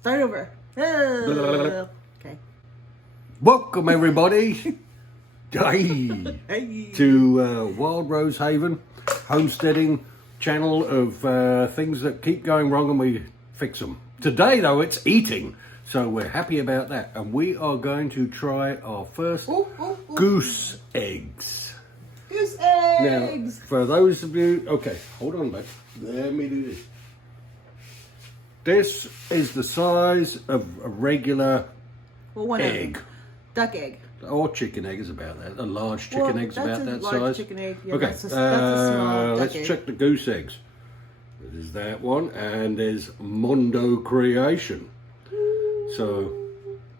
Start over. Okay. Welcome everybody to Wild Rose Haven Homesteading channel of things that keep going wrong and we fix them. Today though it's eating, so we're happy about that, and we are going to try our first goose eggs. Goose eggs! Now, for those of you, okay, hold on back. Let me do this. This is the size of a regular egg. Duck egg. Or chicken egg is about that. A large chicken egg's about that size. Chicken egg. Yeah, okay, that's a small duck let's egg. check the goose eggs. There's that one, and there's Mondo Creation. So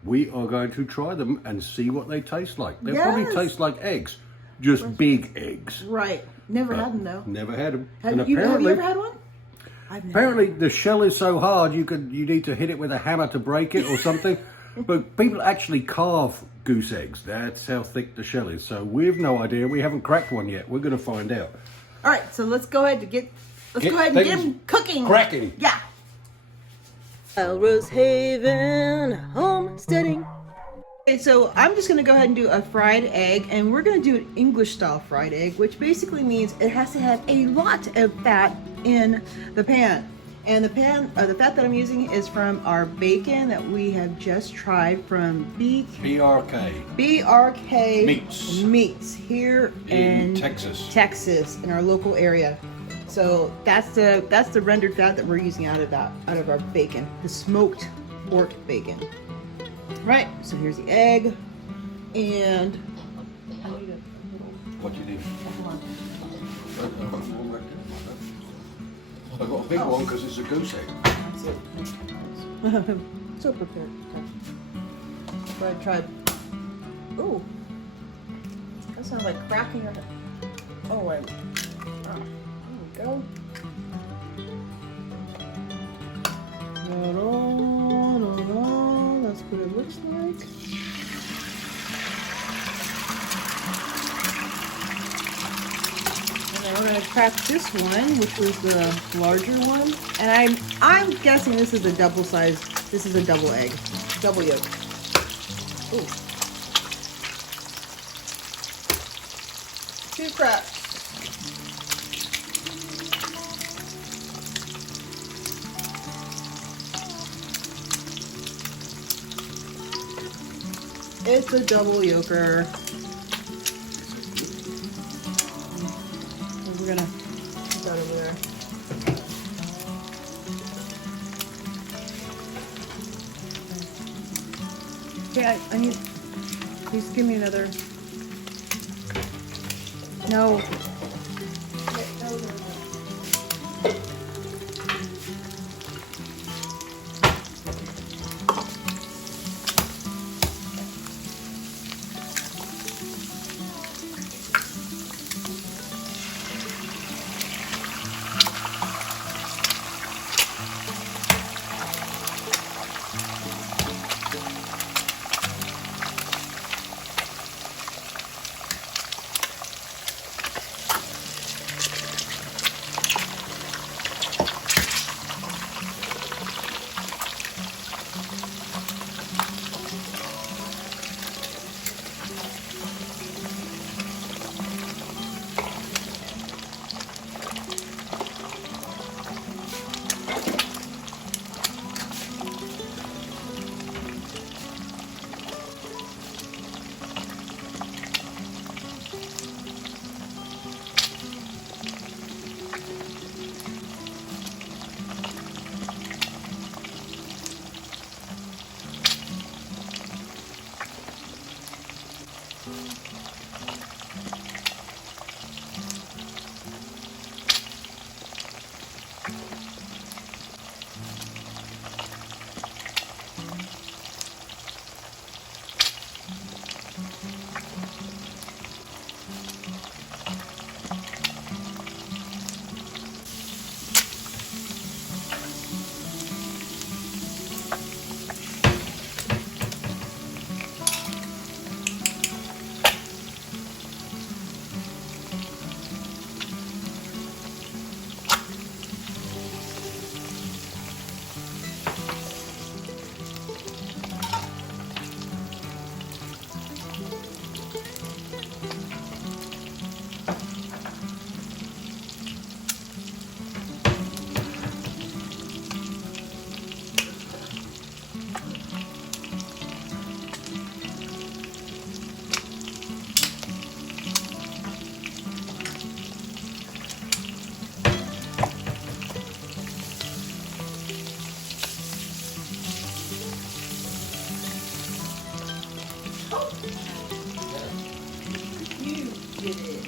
we are going to try them and see what they taste like. They'll probably taste like eggs, just big eggs. Right. Never had them though. Never had them. Have you ever had one? I've never. Apparently the shell is so hard you need to hit it with a hammer to break it or something. But people actually carve goose eggs. That's how thick the shell is. So we've no idea. We haven't cracked one yet. We're going to find out. All right, so let's go ahead and get them cooking. Cracking. Yeah. Wild Rose Haven Homesteading. Okay, so I'm just gonna go ahead and do a fried egg, and we're gonna do an English style fried egg, which basically means it has to have a lot of fat in the pan. And the fat that I'm using is from our bacon that we have just tried from BRK Meats here in Texas, in our local area. So that's the rendered fat that we're using out of our bacon, the smoked pork bacon. Right. So here's the egg, and I need a What you need? hold on. I got a big one because it's a goose egg. That's it. So prepared. Try. Ooh, that sounds like cracking of it. Oh wait. There we go. That's what it looks like. And then we're gonna crack this one, which was the larger one. And I'm guessing this is a double size. This is a double egg, double yolk. Ooh. 2 cracks. It's a double yolker. We're gonna put that over there. Okay, I need. Please give me another. No. get it.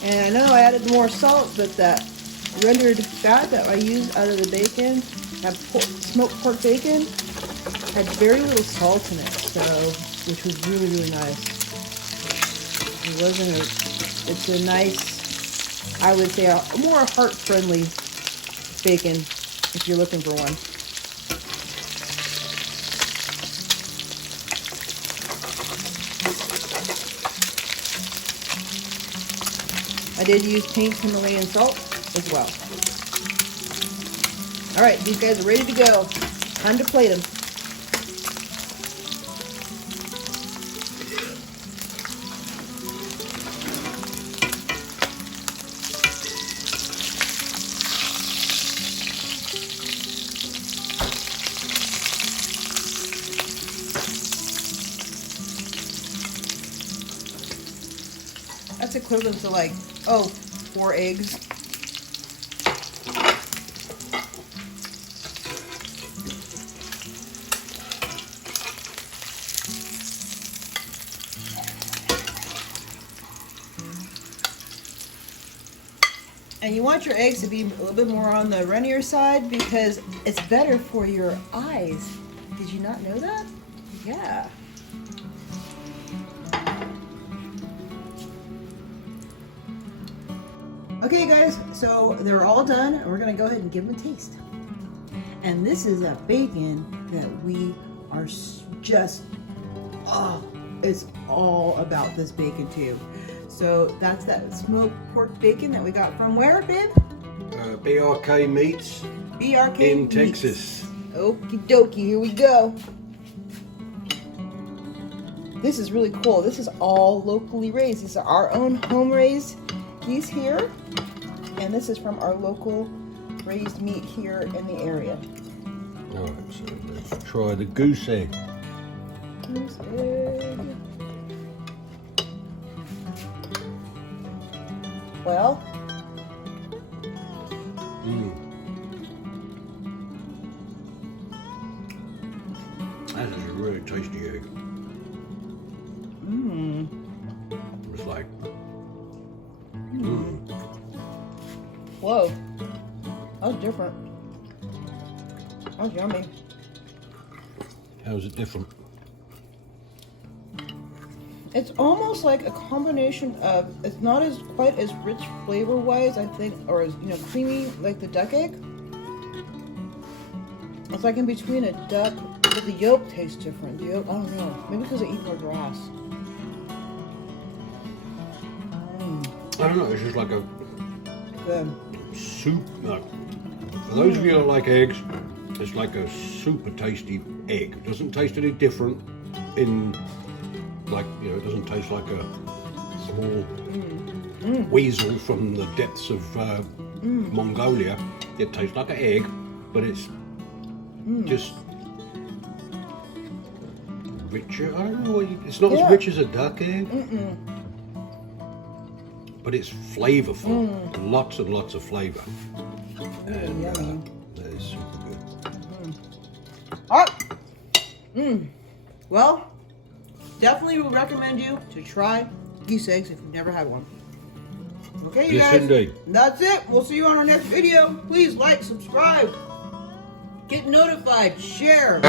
And I know I added more salt, but that rendered fat that I used out of the bacon, that smoked pork bacon, had very little salt in it, so which was really, really nice. It wasn't it's a nice, I would say a more heart-friendly bacon if you're looking for one. I did use pink Himalayan salt as well. All right, these guys are ready to go. Time to plate them. That's equivalent to like, 4 eggs. And you want your eggs to be a little bit more on the runnier side because it's better for your eyes. Did you not know that? Yeah. Okay guys, so they're all done and we're gonna go ahead and give them a taste. And this is a bacon that we are just, it's all about this bacon too. So that's that smoked pork bacon that we got from where, babe? BRK Meats BRK in Meats. Texas. Okie dokie, here we go. This is really cool. This is all locally raised. These are our own home-raised geese here. And this is from our local raised meat here in the area. Alright, so let's try the goose egg. Goose egg. Well, that is a really tasty egg. It's like, whoa, that's different. That's yummy. how's it different? It's almost like a combination of, it's not as quite as rich flavor-wise, I think, or as, creamy like the duck egg. It's like in between a duck, but the yolk tastes different. The yolk, I don't know, maybe because I eat more grass. I don't know, it's just like a Good. soup. For those of you that like eggs, it's like a super tasty egg. It doesn't taste any different in, like, it doesn't taste like a small weasel from the depths of Mongolia. It tastes like an egg, but it's just richer. I don't know, it's not as rich as a duck egg. But it's flavorful, lots and lots of flavor, and that is super good. All right. Well, definitely would recommend you to try geese eggs if you've never had one. Okay, you Yes, guys. indeed. That's it. We'll see you on our next video. Please like, subscribe, get notified, share.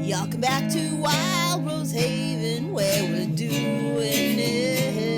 Y'all come back to Wild Rose Haven where we're doing it.